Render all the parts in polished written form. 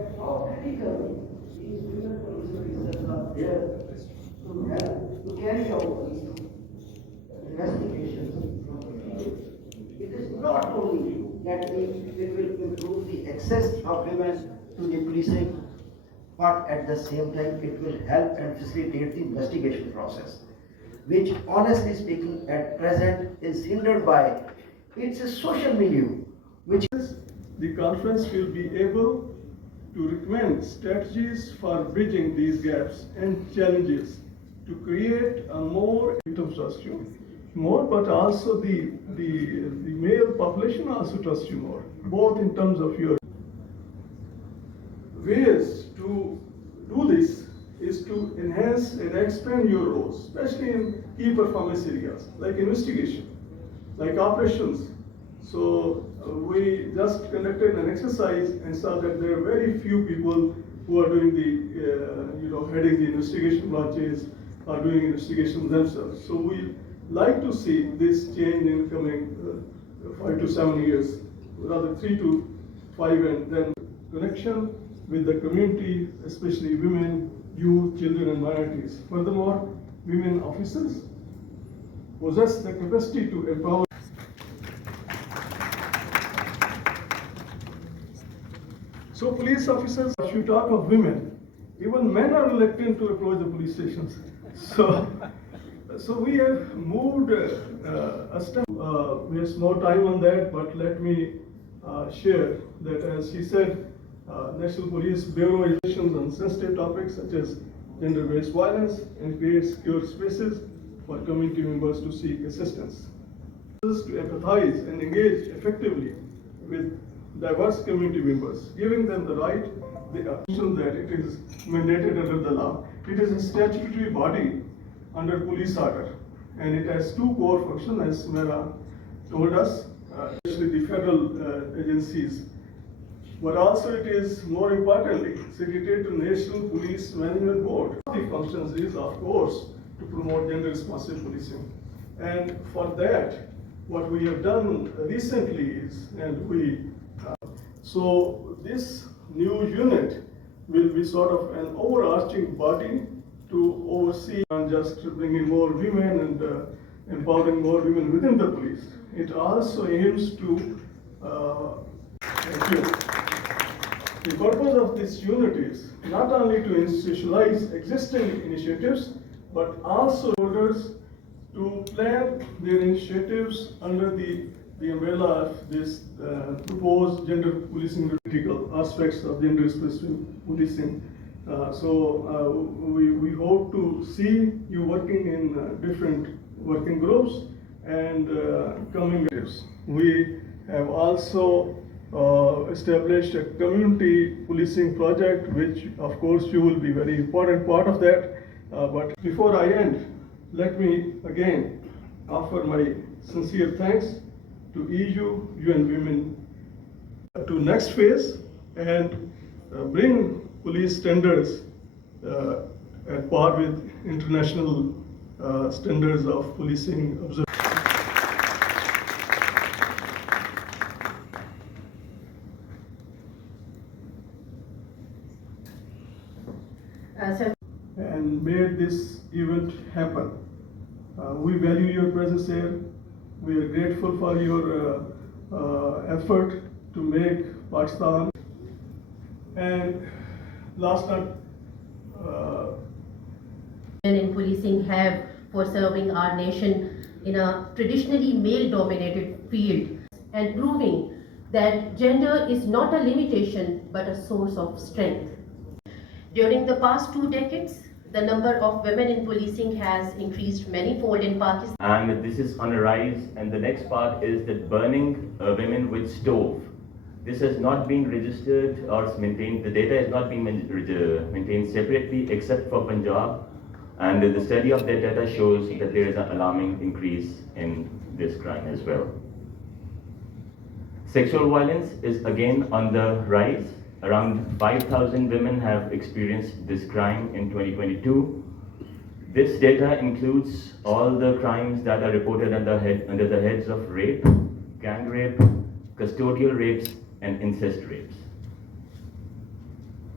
Critically, these women police officers are there to help to carry out these investigations from the field. It is not only that it will improve the access of women to the policing, but at the same time it will help and facilitate the investigation process, which honestly speaking at present is hindered by its social milieu, which the conference will be able to recommend strategies for bridging these gaps and challenges to create a more victims trust you more, but also the male population also trusts you more, both in terms of your ways to do this is to enhance and expand your roles, especially in key performance areas like investigation, like operations. So we just conducted an exercise and saw that there are very few people who are doing the, heading the investigation branches or doing investigations themselves. So we like to see this change in coming 5 to 7 years, rather 3 to 5, and then connection with the community, especially women, youth, children, and minorities. Furthermore, women officers possess the capacity to empower. So police officers, if you talk of women, even men are reluctant to approach the police stations. So we have moved a step. We have more time on that, but let me share that, as he said, National Police Bureau is on sensitive topics such as gender-based violence and creates secure spaces for community members to seek assistance. To empathize and engage effectively with diverse community members, giving them the right, the option that it is mandated under the law. It is a statutory body under police order, and it has two core functions, as Mera told us, especially the federal agencies. But also it is, more importantly, secretary to National Police Management Board. The functions is, of course, to promote gender-responsive policing. And for that, what we have done recently is, so this new unit will be sort of an overarching body to oversee and just bringing more women and empowering more women within the police. It also aims to the purpose of this unit is not only to institutionalize existing initiatives, but also orders to plan their initiatives under the umbrella of this proposed gender policing, critical aspects of gender specific policing. We hope to see you working in different working groups and coming years. We have also established a community policing project, which of course you will be very important part of that. But before I end, let me again offer my sincere thanks to EU, UN Women to next phase and bring police standards at par with international standards of policing observation. And made this event happen. We value your presence here. We are grateful for your effort to make Pakistan. And last night, in policing have for serving our nation in a traditionally male-dominated field and proving that gender is not a limitation but a source of strength. During the past 2 decades, the number of women in policing has increased many-fold in Pakistan. And this is on a rise, and the next part is that burning women with stove. This has not been registered or maintained, the data has not been maintained separately except for Punjab, and the study of that data shows that there is an alarming increase in this crime as well. Sexual violence is again on the rise. Around 5,000 women have experienced this crime in 2022. This data includes all the crimes that are reported under the heads of rape, gang rape, custodial rapes, and incest rapes.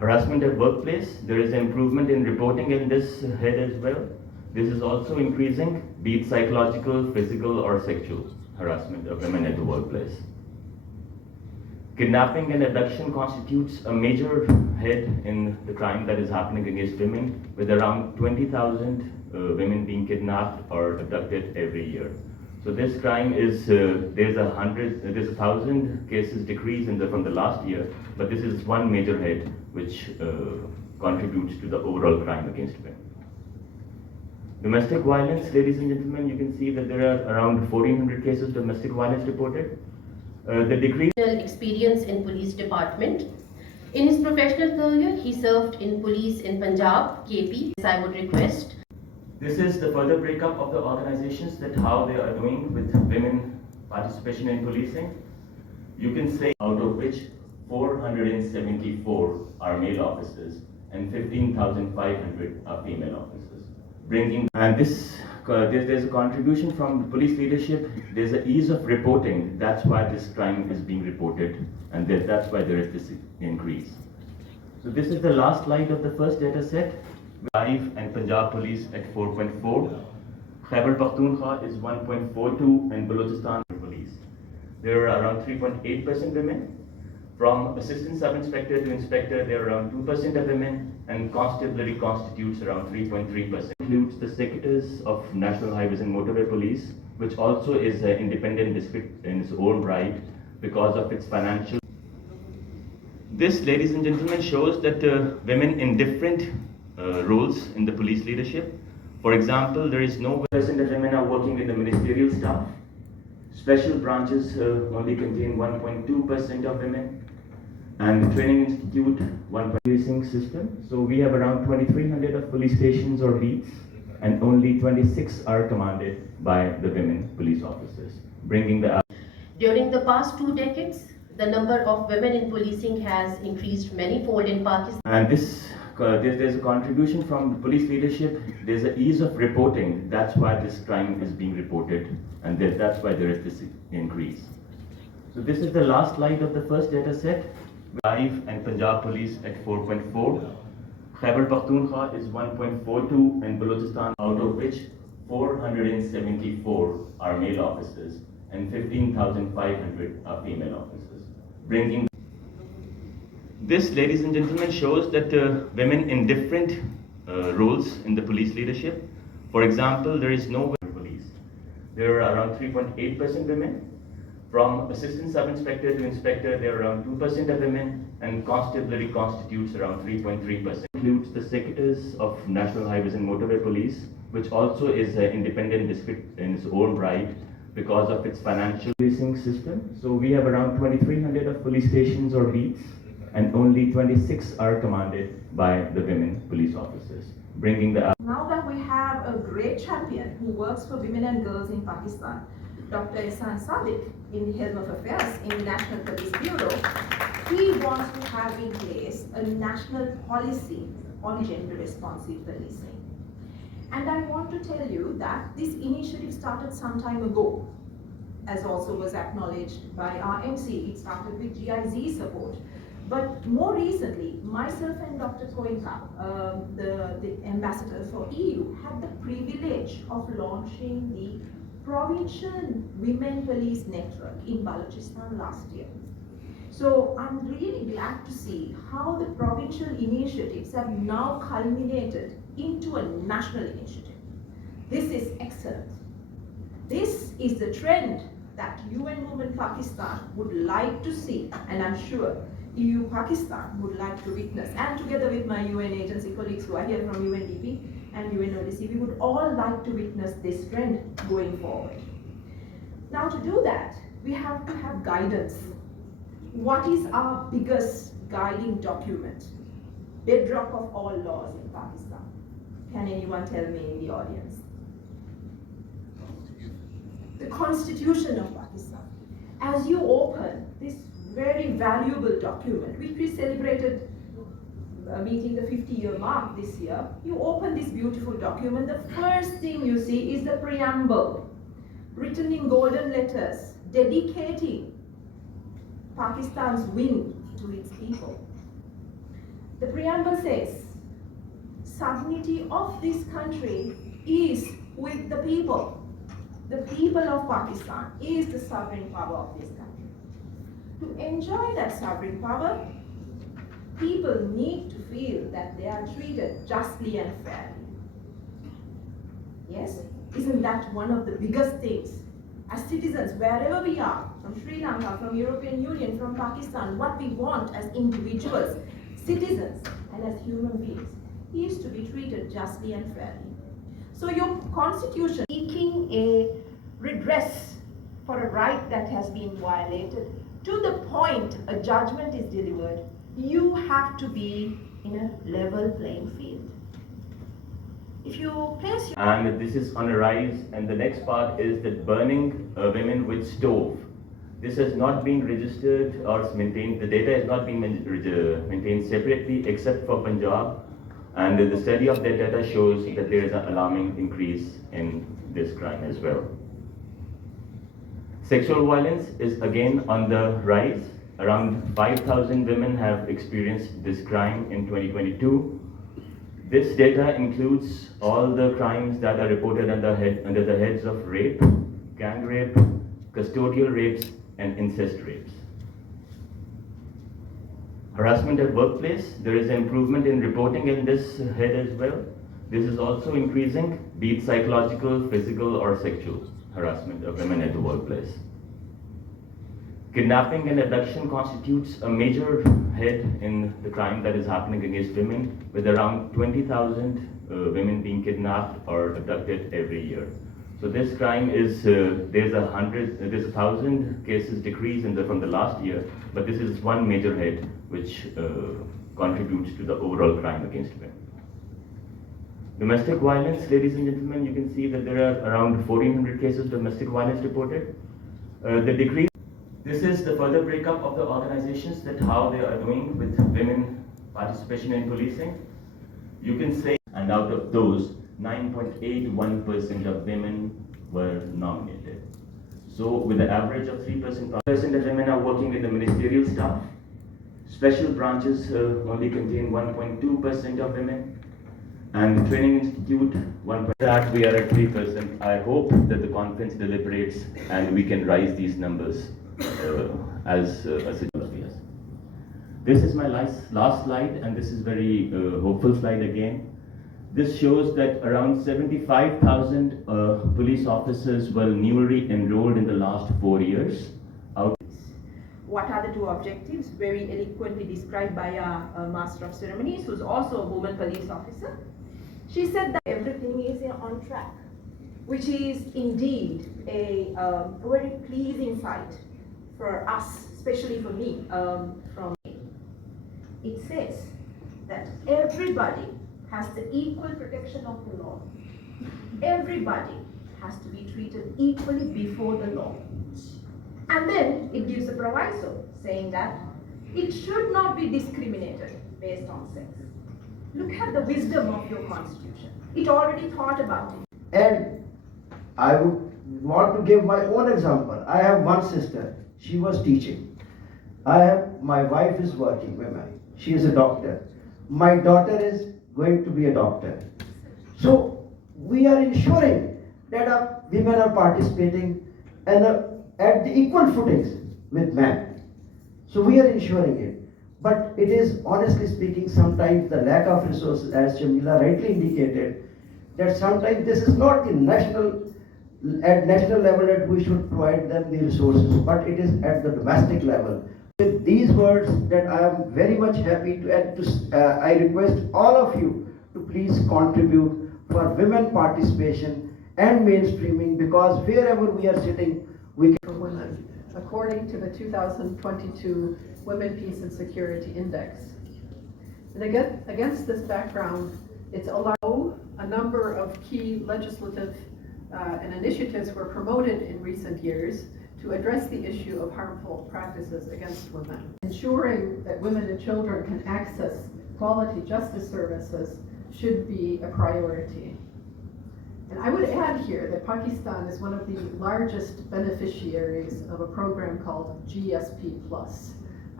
Harassment at workplace, there is improvement in reporting in this head as well. This is also increasing, be it psychological, physical, or sexual harassment of women at the workplace. Kidnapping and abduction constitutes a major head in the crime that is happening against women, with around 20,000 women being kidnapped or abducted every year. So this crime is, there's 1,000 cases decrease from the last year, but this is one major head which contributes to the overall crime against women. Domestic violence, ladies and gentlemen, you can see that there are around 1,400 cases of domestic violence reported. The decrease experience in police department. In his professional career, he served in police in Punjab, KP. I would request. This is the further breakup of the organizations, that how they are doing with women participation in policing. You can say out of which 474 are male officers and 15,500 are female officers. There's a contribution from police leadership. There's an ease of reporting. That's why this crime is being reported, and that's why there is this increase. So this is the last slide of the first data set. Live and Punjab police at 4.4. Khyber Pakhtunkhwa is 1.42, and Balochistan police. There are around 3.8% women. From assistant sub-inspector to inspector, there are around 2% of women, and constabulary constitutes around 3.3%. Includes the secretaries of National Highways and Motorway Police, which also is an independent district in its own right because of its financial. This, ladies and gentlemen, shows that women in different roles in the police leadership. For example, there is no percent of women are working in the ministerial staff. Special branches only contain 1.2% of women. And the training institute, one policing system. So we have around 2,300 of police stations or beats, and only 26 are commanded by the women police officers, bringing the. During the past 2 decades, the number of women in policing has increased many-fold in Pakistan. And there's a contribution from the police leadership. There's an ease of reporting. That's why this crime is being reported, and that's why there is this increase. So this is the last slide of the first data set. Live and Punjab police at 4.4. Khyber Pakhtunkhwa is 1.42, and Balochistan, out of which 474 are male officers and 15,500 are female officers. Bringing this, ladies and gentlemen, shows that women in different roles in the police leadership. For example, there is no police. There are around 3.8% women. From assistant sub-inspector to inspector, there are around 2% of women, and constabulary constitutes around 3.3%. Includes the secretaries of National Highways and Motorway Police, which also is an independent district in its own right because of its financial policing system. So we have around 2,300 of police stations or beats, and only 26 are commanded by the women police officers, bringing the. Now that we have a great champion who works for women and girls in Pakistan, Dr. Ehsan Sadiq, in the Helm of Affairs in the National Police Bureau, he wants to have in place a national policy on gender-responsive policing. And I want to tell you that this initiative started some time ago, as also was acknowledged by our MC. It started with GIZ support. But more recently, myself and Dr. Koinka, the ambassador for EU, had the privilege of launching the Provincial Women Police Network in Balochistan last year. So I'm really glad to see how the provincial initiatives have now culminated into a national initiative. This is excellent. This is the trend that UN Women Pakistan would like to see, and I'm sure EU Pakistan would like to witness. And together with my UN agency colleagues who are here from UNDP and UNODC, we would all like to witness this trend going forward. Now, to do that, we have to have guidance. What is our biggest guiding document? Bedrock of all laws in Pakistan. Can anyone tell me in the audience? The Constitution of Pakistan. As you open this very valuable document, which we celebrated meeting the 50-year mark this year, you open this beautiful document, the first thing you see is the preamble, written in golden letters, dedicating Pakistan's win to its people. The preamble says, sovereignty of this country is with the people. The people of Pakistan is the sovereign power of this country. To enjoy that sovereign power, people need to feel that they are treated justly and fairly. Yes, isn't that one of the biggest things? As citizens, wherever we are, from Sri Lanka, from European Union, from Pakistan, what we want as individuals, citizens, and as human beings is to be treated justly and fairly. So your constitution seeking a redress for a right that has been violated to the point a judgment is delivered, you have to be in a level playing field. If you place your And this is on a rise, and the next part is that burning women with stove. This has not been registered or maintained, the data has not been maintained separately except for Punjab, and the study of that data shows that there is an alarming increase in this crime as well. Sexual violence is again on the rise. Around 5,000 women have experienced this crime in 2022. This data includes all the crimes that are reported under the heads of rape, gang rape, custodial rapes, and incest rapes. Harassment at workplace, there is an improvement in reporting in this head as well. This is also increasing, be it psychological, physical, or sexual harassment of women at the workplace. Kidnapping and abduction constitutes a major head in the crime that is happening against women, with around 20,000 women being kidnapped or abducted every year. So this crime is, there's 1,000 cases decrease from the last year, but this is one major head which contributes to the overall crime against women. Domestic violence, ladies and gentlemen, you can see that there are around 1,400 cases of domestic violence reported. The decrease. This is the further breakup of the organizations, that how they are doing with women participation in policing. You can say, and out of those, 9.81% of women were nominated. So with the average of 3% of women are working in the ministerial staff. Special branches only contain 1.2% of women. And the training institute, 1%. That we are at 3%. I hope that the conference deliberates and we can rise these numbers as a signal of yes. This is my last slide, and this is very hopeful slide again. This shows that around 75,000 police officers were newly enrolled in the last 4 years. what are the two objectives, very eloquently described by our Master of Ceremonies, who's also a woman police officer. She said that everything is on track, which is indeed a very pleasing sight for us, especially for me. It says that everybody has the equal protection of the law. Everybody has to be treated equally before the law. And then it gives a proviso saying that it should not be discriminated based on sex. Look at the wisdom of your constitution. It already thought about it. And I would want to give my own example. I have one sister. She was teaching. My wife is working, women. She is a doctor. My daughter is going to be a doctor. So we are ensuring that women are participating and at the equal footings with men. So we are ensuring it. But it is, honestly speaking, sometimes the lack of resources, as Jamila rightly indicated, that sometimes this is not at national level that we should provide them the resources, but it is at the domestic level. With these words, that I am very much happy to add to, I request all of you to please contribute for women participation and mainstreaming, because wherever we are sitting, we for women, according to the 2022 Women, Peace and Security Index. And against this background, it's allowed a number of key legislative and initiatives were promoted in recent years to address the issue of harmful practices against women. Ensuring that women and children can access quality justice services should be a priority. And I would add here that Pakistan is one of the largest beneficiaries of a program called GSP+.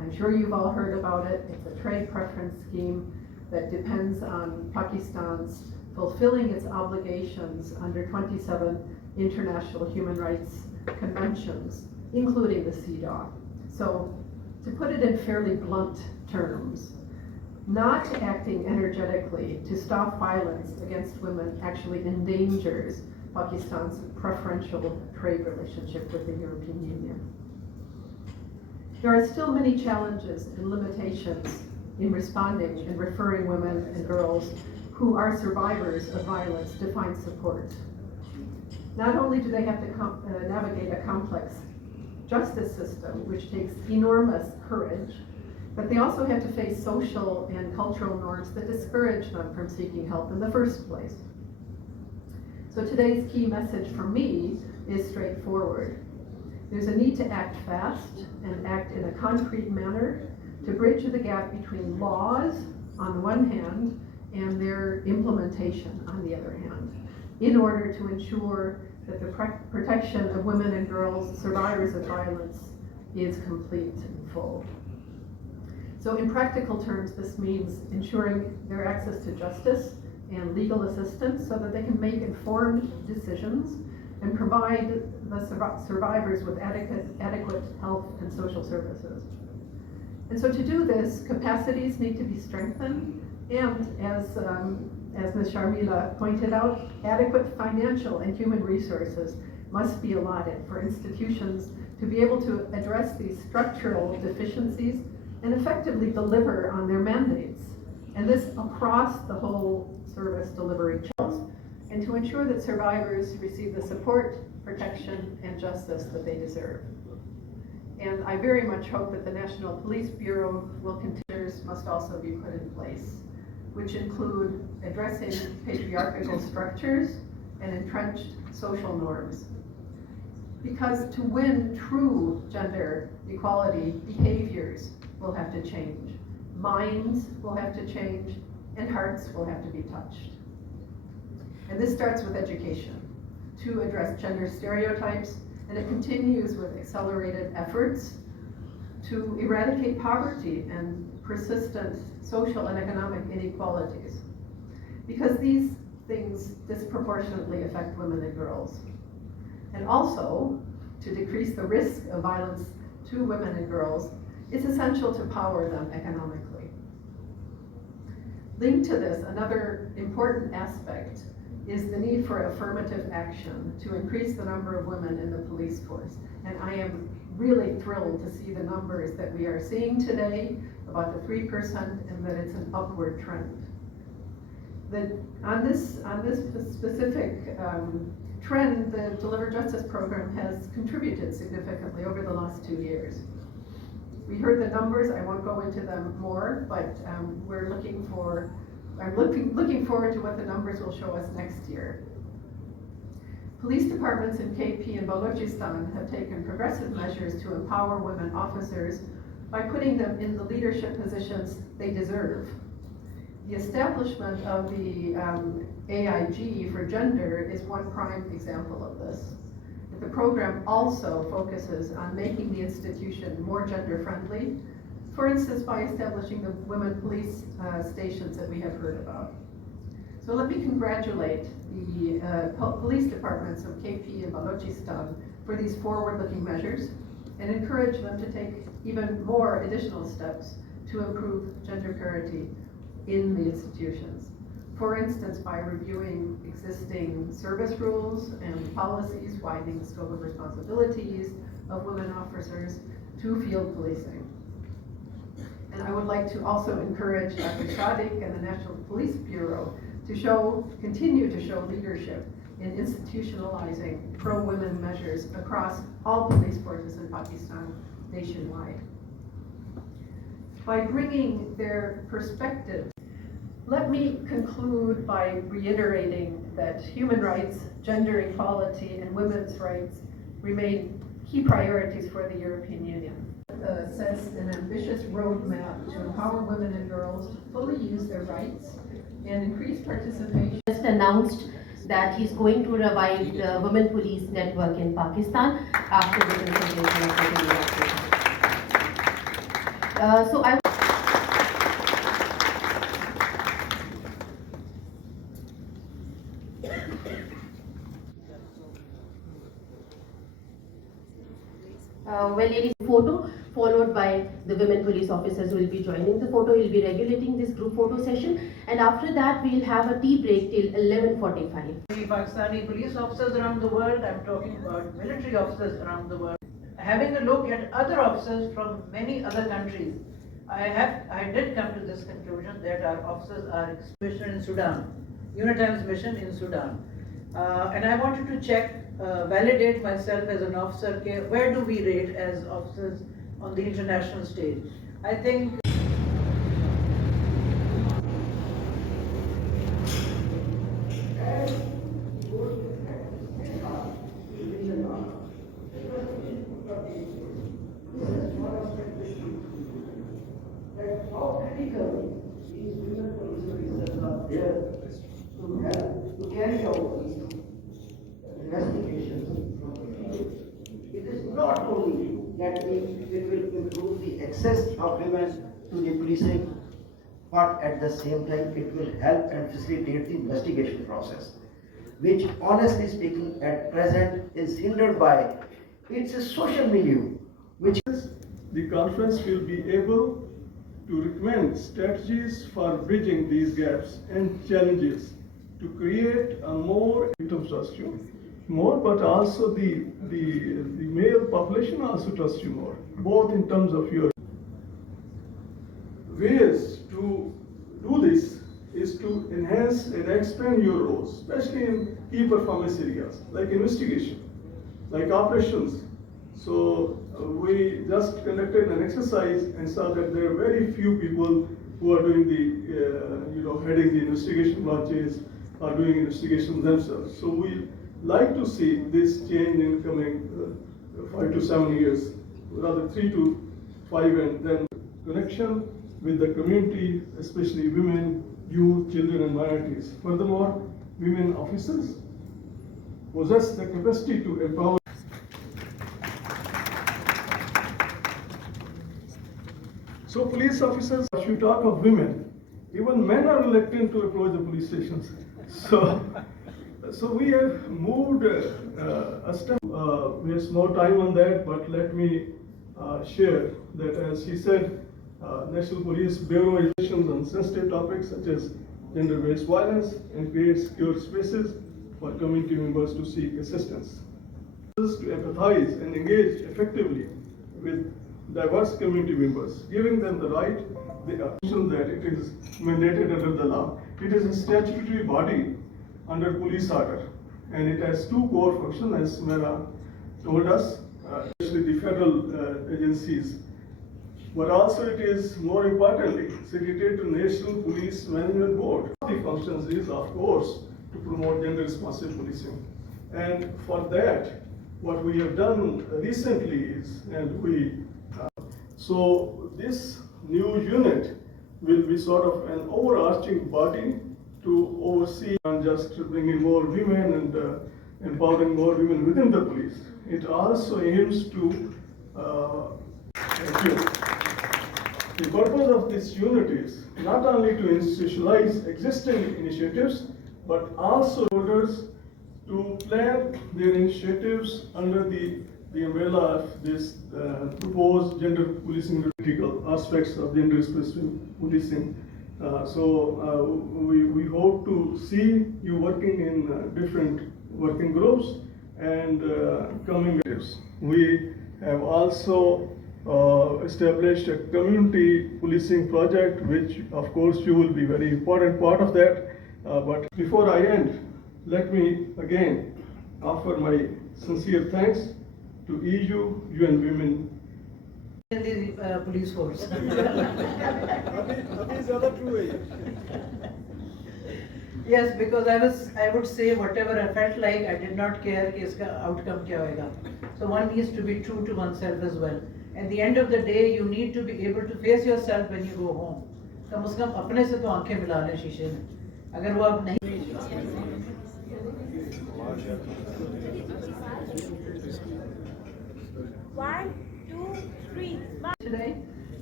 I'm sure you've all heard about it. It's a trade preference scheme that depends on Pakistan's fulfilling its obligations under 27 international human rights conventions, including the CEDAW. So, to put it in fairly blunt terms, not acting energetically to stop violence against women actually endangers Pakistan's preferential trade relationship with the European Union. There are still many challenges and limitations in responding and referring women and girls who are survivors of violence to find support. Not only do they have to navigate a complex justice system, which takes enormous courage, but they also have to face social and cultural norms that discourage them from seeking help in the first place. So today's key message from me is straightforward. There's a need to act fast and act in a concrete manner to bridge the gap between laws on the one hand and their implementation on the other hand, in order to ensure that the protection of women and girls, survivors of violence, is complete and full. So in practical terms, this means ensuring their access to justice and legal assistance so that they can make informed decisions and provide the survivors with adequate health and social services. And so to do this, capacities need to be strengthened, and as Ms. Sharmila pointed out, adequate financial and human resources must be allotted for institutions to be able to address these structural deficiencies and effectively deliver on their mandates, and this across the whole service delivery channels, and to ensure that survivors receive the support, protection, and justice that they deserve. And I very much hope that the National Police Bureau will continue, must also be put in place, which include addressing patriarchal structures and entrenched social norms. Because to win true gender equality, behaviors will have to change, minds will have to change, and hearts will have to be touched. And this starts with education to address gender stereotypes, and it continues with accelerated efforts to eradicate poverty and persistent social and economic inequalities, because these things disproportionately affect women and girls. And also, to decrease the risk of violence to women and girls, it's essential to power them economically. Linked to this, another important aspect is the need for affirmative action to increase the number of women in the police force. And I am really thrilled to see the numbers that we are seeing today, about the 3%, and that it's an upward trend. On this specific trend, the Deliver Justice program has contributed significantly over the last 2 years. We heard the numbers, I won't go into them more, but I'm looking forward to what the numbers will show us next year. Police departments in KP and Balochistan have taken progressive measures to empower women officers by putting them in the leadership positions they deserve. The establishment of the AIG for gender is one prime example of this. The program also focuses on making the institution more gender friendly, for instance by establishing the women police stations that we have heard about. So let me congratulate the police departments of KP and Balochistan for these forward-looking measures and encourage them to take even more additional steps to improve gender parity in the institutions. For instance, by reviewing existing service rules and policies, widening the scope of responsibilities of women officers to field policing. And I would like to also encourage Dr. Sadiq and the National Police Bureau to continue to show leadership in institutionalizing pro-women measures across all police forces in Pakistan nationwide. By bringing their perspectives, let me conclude by reiterating that human rights, gender equality, and women's rights remain key priorities for the European Union. Sets an ambitious roadmap to empower women and girls to fully use their rights and increase participation. Just announced that he's going to revive the Women Police Network in Pakistan after the consultation of the So I ladies, photo followed by the women police officers will be joining the photo. We'll be regulating this group photo session, and after that we'll have a tea break till 11:45. Pakistani police officers around the world, I'm talking about military officers around the world. Having a look at other officers from many other countries, I did come to this conclusion that our officers are mission in Sudan, UNITAM's mission in Sudan. And I wanted to check, validate myself as an officer, where do we rate as officers on the international stage? I think how critical these women police officers are there to help to carry out these investigations from the field. It is not only that it will improve the access of women to the policing, but at the same time it will help and facilitate the investigation process, which honestly speaking at present is hindered by its social milieu, which The conference will be able to recommend strategies for bridging these gaps and challenges to create a more victims trust you more, but also the male population also trust you more, both in terms of your ways to do this is to enhance and expand your roles, especially in key performance areas like investigation, like operations. So we just conducted an exercise and saw that there are very few people who are doing the, heading the investigation branches, are doing investigations themselves. So we like to see this change in coming 5 to 7 years, rather 3 to 5, and then connection with the community, especially women, youth, children, and minorities. Furthermore, women officers possess the capacity to empower. So police officers, if you talk of women, even men are reluctant to approach the police stations. So we have moved a step. We have small time on that, but let me share that, as he said, National Police Bureau is on sensitive topics such as gender-based violence and create secure spaces for community members to seek assistance. To empathize and engage effectively with diverse community members, giving them the right, the assumption that it is mandated under the law. It is a statutory body under police order, and it has two core functions, as Mera told us, especially the federal agencies. But also it is, more importantly, secretary to National Police Management Board. The functions is, of course, to promote gender responsive policing. And for that, what we have done recently is, so this new unit will be sort of an overarching body to oversee and just bringing more women and empowering more women within the police. It also aims to the purpose of this unit is not only to institutionalize existing initiatives, but also holders to plan their initiatives under the umbrella of this proposed gender policing, critical aspects of gender specific policing. We hope to see you working in different working groups and coming years. We have also established a community policing project, which of course you will be very important part of that. But before I end, let me again offer my sincere thanks to EU, UN Women. in the police force. Yes, because I would say whatever I felt like, I did not care कि इसका outcome क्या होएगा. So one needs to be true to oneself as well. At the end of the day, you need to be able to face yourself when you go home. कम से कम अपने से तो आंखें मिला लें शीशे में. अगर वो आप नहीं. One, two, three. Today,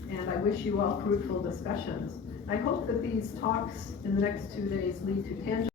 and I wish you all fruitful discussions. I hope that these talks in the next 2 days lead to tangible